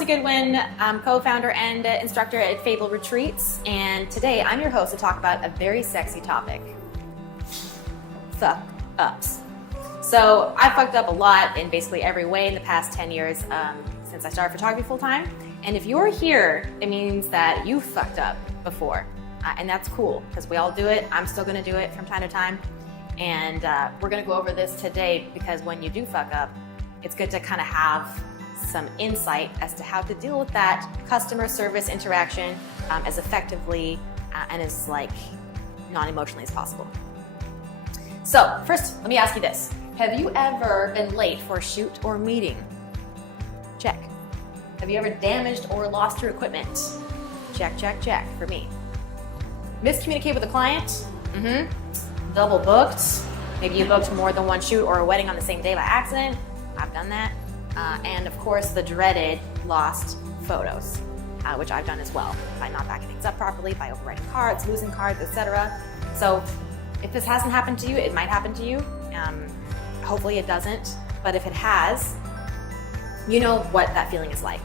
Kelsey Goodwin. I'm co-founder and instructor at Fable Retreats, and today I'm your host to talk about a very sexy topic: fuck ups. So I fucked up a lot in basically every way in the past 10 years since I started photography full time. And if you're here, it means that you fucked up before, and that's cool because we all do it. I'm still going to do it from time to time, and we're going to go over this today because when you do fuck up, it's good to kind of have some insight as to how to deal with that customer service interaction as effectively and as non-emotionally as possible. So first, let me ask you this. Have you ever been late for a shoot or meeting? Check. Have you ever damaged or lost your equipment? Check, check, check for me. Miscommunicate with a client? Double booked? Maybe you booked more than one shoot or a wedding on the same day by accident? I've done that. And of course, the dreaded lost photos, which I've done as well, by not backing things up properly, by overwriting cards, losing cards, etc. So if this hasn't happened to you, it might happen to you. Hopefully it doesn't, but if it has, you know what that feeling is like.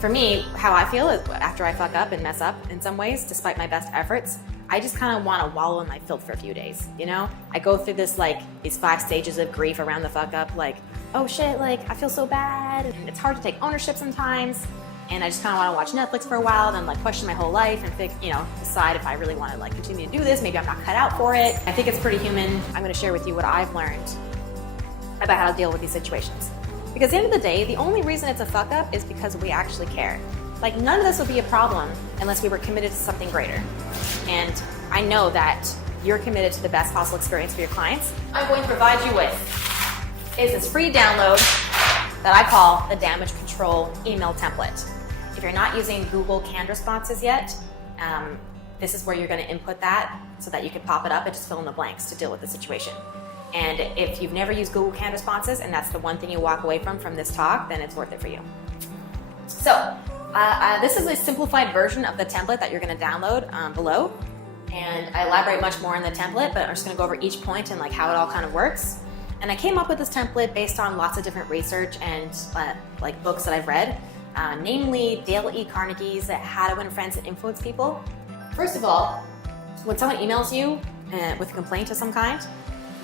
For me, how I feel is after I fuck up and mess up in some ways, despite my best efforts, I just kind of want to wallow in my filth for a few days, you know? I go through this, these 5 stages of grief around the fuck up, oh shit, I feel so bad, and it's hard to take ownership sometimes, and I just kind of want to watch Netflix for a while, and then question my whole life and decide if I really want to continue to do this. Maybe I'm not cut out for it. I think it's pretty human. I'm going to share with you what I've learned about how to deal with these situations. Because at the end of the day, the only reason it's a fuck up is because we actually care. None of this would be a problem unless we were committed to something greater. And I know that you're committed to the best possible experience for your clients. I'm going to provide you with this free download that I call the Damage Control Email Template. If you're not using Google Canned Responses yet, this is where you're going to input that so that you can pop it up and just fill in the blanks to deal with the situation. And if you've never used Google Canned Responses and that's the one thing you walk away from this talk, then it's worth it for you. So this is a simplified version of the template that you're going to download below. And I elaborate much more in the template, but I'm just going to go over each point and how it all kind of works. And I came up with this template based on lots of different research and books that I've read, namely Dale E. Carnegie's How to Win Friends and Influence People. First of all, when someone emails you with a complaint of some kind,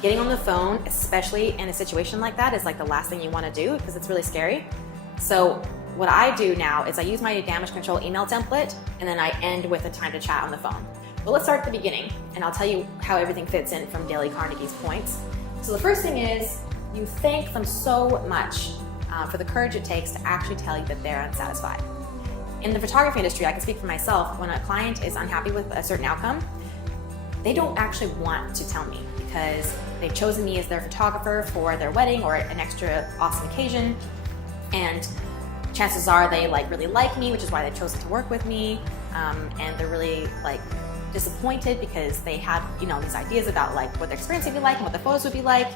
getting on the phone, especially in a situation like that, is the last thing you want to do because it's really scary. So what I do now is I use my damage control email template and then I end with a time to chat on the phone. But let's start at the beginning and I'll tell you how everything fits in from Dale E. Carnegie's points. So the first thing is you thank them so much for the courage it takes to actually tell you that they're unsatisfied. In the photography industry, I can speak for myself, when a client is unhappy with a certain outcome, they don't actually want to tell me because they've chosen me as their photographer for their wedding or an extra awesome occasion, and chances are they really like me, which is why they've chosen to work with me, and they're really disappointed because they have these ideas about what their experience would be like and what the photos would be like.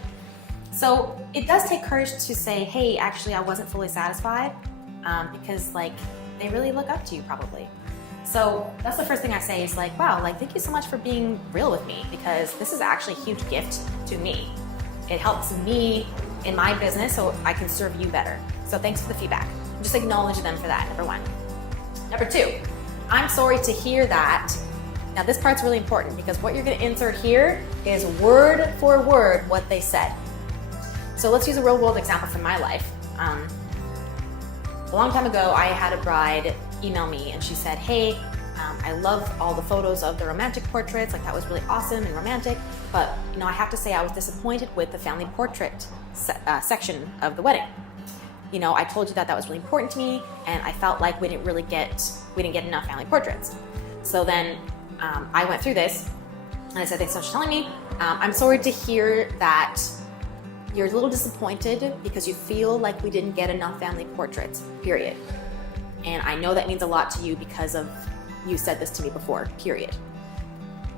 So it does take courage to say, hey, actually I wasn't fully satisfied, because they really look up to you probably. So that's the first thing I say is wow, thank you so much for being real with me because this is actually a huge gift to me. It helps me in my business so I can serve you better. So thanks for the feedback. Just acknowledge them for that, number 1. Number 2, I'm sorry to hear that. Now this part's really important because what you're going to insert here is word for word what they said. So let's use a real world example from my life. A long time ago, I had a bride email me and she said, hey, I love all the photos of the romantic portraits, that was really awesome and romantic, but I have to say I was disappointed with the family portrait section of the wedding. I told you that was really important to me and I felt like we didn't get enough family portraits. So then I went through this and I said, thanks so much for telling me. I'm sorry to hear that you're a little disappointed because you feel like we didn't get enough family portraits, period. And I know that means a lot to you because of you said this to me before, period.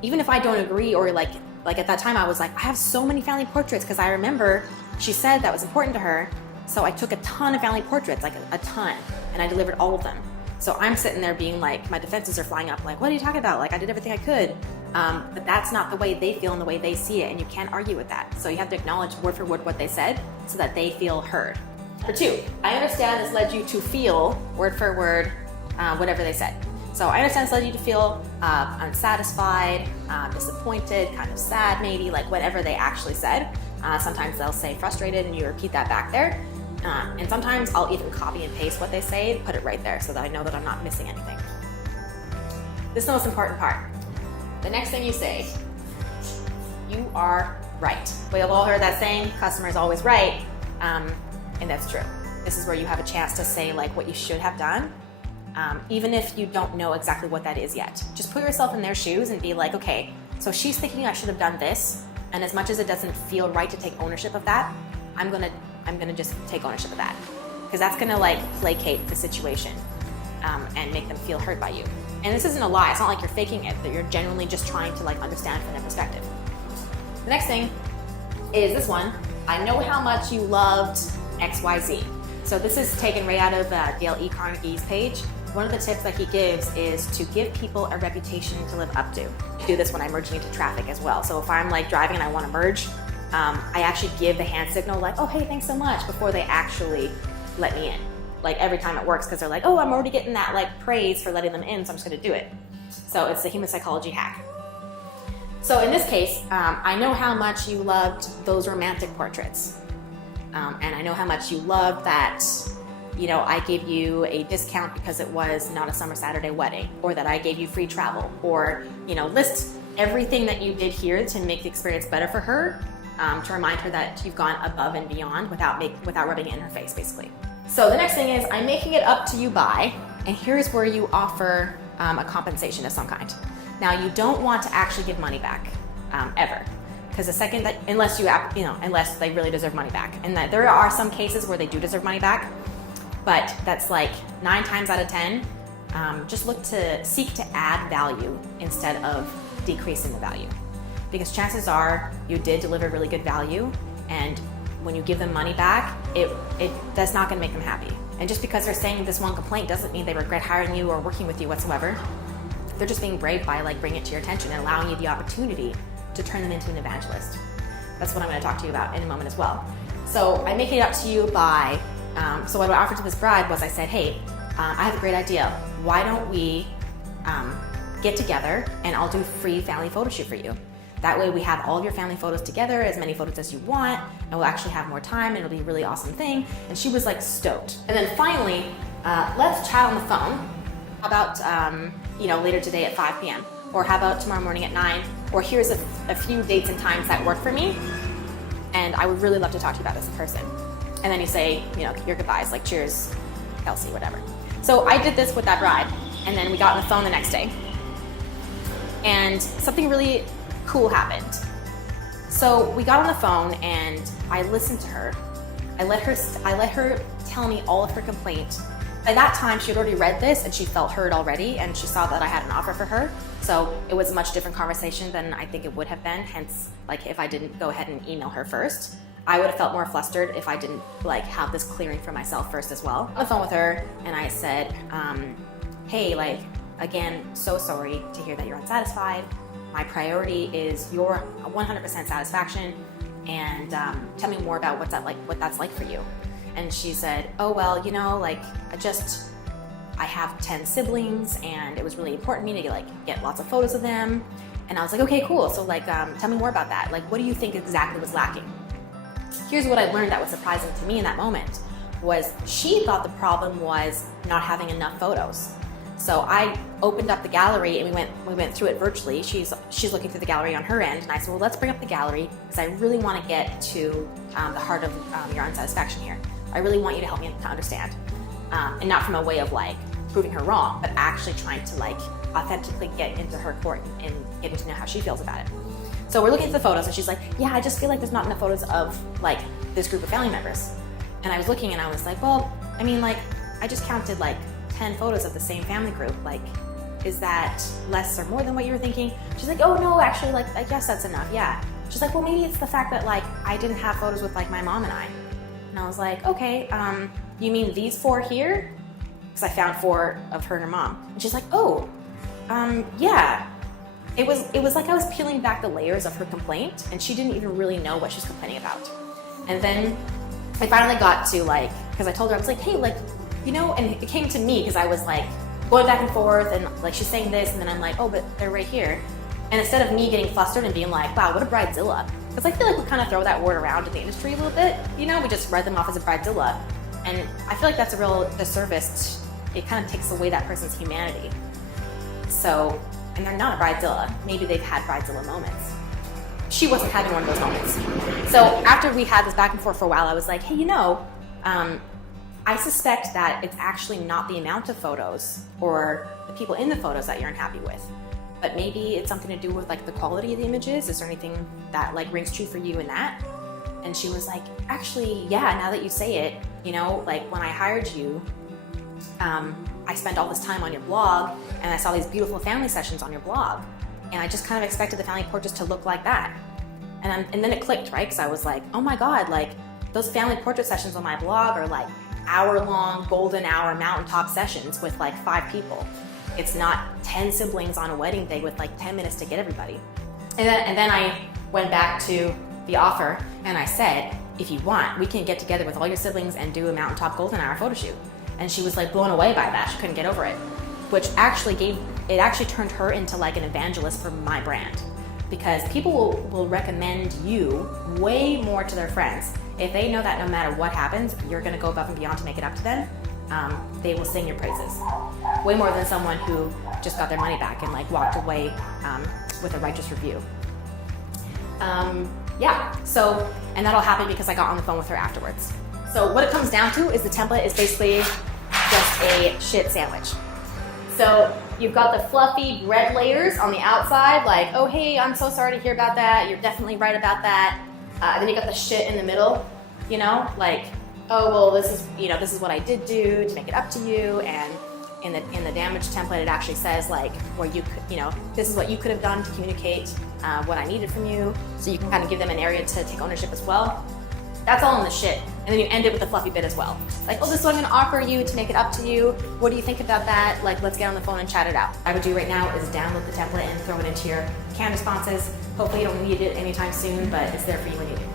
Even if I don't agree or at that time I was I have so many family portraits because I remember she said that was important to her. So I took a ton of family portraits, a ton, and I delivered all of them. So I'm sitting there being my defenses are flying up, what are you talking about? I did everything I could. But that's not the way they feel and the way they see it, and you can't argue with that. So you have to acknowledge word for word what they said so that they feel heard. Number 2, I understand this led you to feel, word for word, whatever they said. So I understand this led you to feel unsatisfied, disappointed, kind of sad maybe, like whatever they actually said. Sometimes they'll say frustrated and you repeat that back there. And sometimes I'll even copy and paste what they say, put it right there so that I know that I'm not missing anything. This is the most important part. The next thing you say, you are right. We have all heard that saying, customer is always right, and that's true. This is where you have a chance to say like what you should have done, even if you don't know exactly what that is yet. Just put yourself in their shoes and be like, okay, so she's thinking I should have done this, and as much as it doesn't feel right to take ownership of that, I'm gonna just take ownership of that, because that's gonna like placate the situation and make them feel hurt by you. And this isn't a lie. It's not like you're faking it, that you're genuinely just trying to like understand from their perspective. The next thing is this one. I know how much you loved XYZ. So this is taken right out of Dale E. Carnegie's page. One of the tips that he gives is to give people a reputation to live up to. I do this when I'm merging into traffic as well. So if I'm like driving and I want to merge, I actually give the hand signal like, oh, hey, thanks so much, before they actually let me in. Like every time it works, because they're like, oh, I'm already getting that like praise for letting them in, so I'm just gonna do it. So it's the human psychology hack. So in this case, I know how much you loved those romantic portraits. And I know how much you loved that, you know, I gave you a discount because it was not a summer Saturday wedding, or that I gave you free travel, or, you know, list everything that you did here to make the experience better for her, to remind her that you've gone above and beyond without rubbing it in her face, basically. So the next thing is, I'm making it up to you by, and here's where you offer a compensation of some kind. Now, you don't want to actually give money back, ever. Because the second that, unless they really deserve money back. And that there are some cases where they do deserve money back, but that's like 9 times out of 10, just seek to add value instead of decreasing the value. Because chances are you did deliver really good value, and when you give them money back, that's not gonna make them happy. And just because they're saying this one complaint doesn't mean they regret hiring you or working with you whatsoever. They're just being brave by like bringing it to your attention and allowing you the opportunity to turn them into an evangelist. That's what I'm gonna talk to you about in a moment as well. So I make it up to you by, so what I offered to this bride was I said, hey, I have a great idea. Why don't we get together and I'll do a free family photo shoot for you. That way we have all of your family photos together, as many photos as you want, and we'll actually have more time, and it'll be a really awesome thing. And she was like stoked. And then finally, let's chat on the phone. How about later today at 5 p.m. Or how about tomorrow morning at 9? Or here's a few dates and times that work for me, and I would really love to talk to you about this in person. And then you say, your goodbyes, like cheers, Kelsey, whatever. So I did this with that bride, and then we got on the phone the next day. And something really cool happened. So we got on the phone and I listened to her. I let her tell me all of her complaint. By that time, she had already read this and she felt heard already, and she saw that I had an offer for her. So it was a much different conversation than I think it would have been. Hence, like if I didn't go ahead and email her first, I would have felt more flustered if I didn't like have this clearing for myself first as well. On the phone with her, and I said, hey, like, again, so sorry to hear that you're unsatisfied. My priority is your 100% satisfaction, and tell me more about what that's like for you. And she said, oh, well, I have 10 siblings, and it was really important to me to get lots of photos of them. And I was like, okay, cool. So tell me more about that. Like, what do you think exactly was lacking? Here's what I learned that was surprising to me in that moment was she thought the problem was not having enough photos. So I opened up the gallery and we went through it virtually. She's looking through the gallery on her end, and I said, well, let's bring up the gallery because I really want to get to the heart of your unsatisfaction here. I really want you to help me to understand, and not from a way of proving her wrong, but actually trying to authentically get into her court and getting to know how she feels about it. So we're looking at the photos, and she's like, yeah, I just feel like there's not enough photos of this group of family members. And I was looking and I was like, well, I mean, I just counted 10 photos of the same family group. Is that less or more than what you were thinking? She's like, oh no, actually, I guess that's enough, yeah. She's like, well, maybe it's the fact that I didn't have photos with my mom and I. And I was like, okay, you mean these 4 here? Because I found 4 of her and her mom. And she's like, oh, yeah. It was like I was peeling back the layers of her complaint, and she didn't even really know what she was complaining about. And then I finally got to because I told her, I was like, hey, like, you know, and it came to me because I was like going back and forth, and like she's saying this, and then I'm like, oh, but they're right here. And instead of me getting flustered and being like, wow, what a bridezilla, because I feel like we kind of throw that word around in the industry a little bit, you know, we just write them off as a bridezilla, and I feel like that's a real disservice. It kind of takes away that person's humanity. So, and they're not a bridezilla. Maybe they've had bridezilla moments. She wasn't having one of those moments. So after we had this back and forth for a while, I was like, hey, you know, I suspect that it's actually not the amount of photos or the people in the photos that you're unhappy with, but maybe it's something to do with like the quality of the images. Is there anything that like rings true for you in that? And she was like, actually, yeah, now that you say it, you know, like when I hired you, I spent all this time on your blog, and I saw these beautiful family sessions on your blog, and I just kind of expected the family portraits to look like that. And then it clicked, right? Because I was like, oh my God, like those family portrait sessions on my blog are like hour-long, golden hour mountaintop sessions with like 5 people. It's not 10 siblings on a wedding day with like 10 minutes to get everybody. And then I went back to the offer, and I said, if you want, we can get together with all your siblings and do a mountaintop golden hour photo shoot. And she was like blown away by that. She couldn't get over it, which actually turned her into like an evangelist for my brand, because people will recommend you way more to their friends if they know that no matter what happens, you're going to go above and beyond to make it up to them. They will sing your praises way more than someone who just got their money back and like walked away with a righteous review. Yeah, so, and that'll happen because I got on the phone with her afterwards. So what it comes down to is the template is basically just a shit sandwich. So you've got the fluffy bread layers on the outside, like, oh hey, I'm so sorry to hear about that, you're definitely right about that. Then you got the shit in the middle, you know, like, oh well, this is what I did do to make it up to you, and in the damage template it actually says like where you could, you know, this is what you could have done to communicate what I needed from you, so you can kind of give them an area to take ownership as well. That's all in the shit. And then you end it with a fluffy bit as well. Like, oh, this is what I'm gonna offer you to make it up to you. What do you think about that? Like, let's get on the phone and chat it out. What I would do right now is download the template and throw it into your canned responses. Hopefully you don't need it anytime soon, but it's there for you when you need it.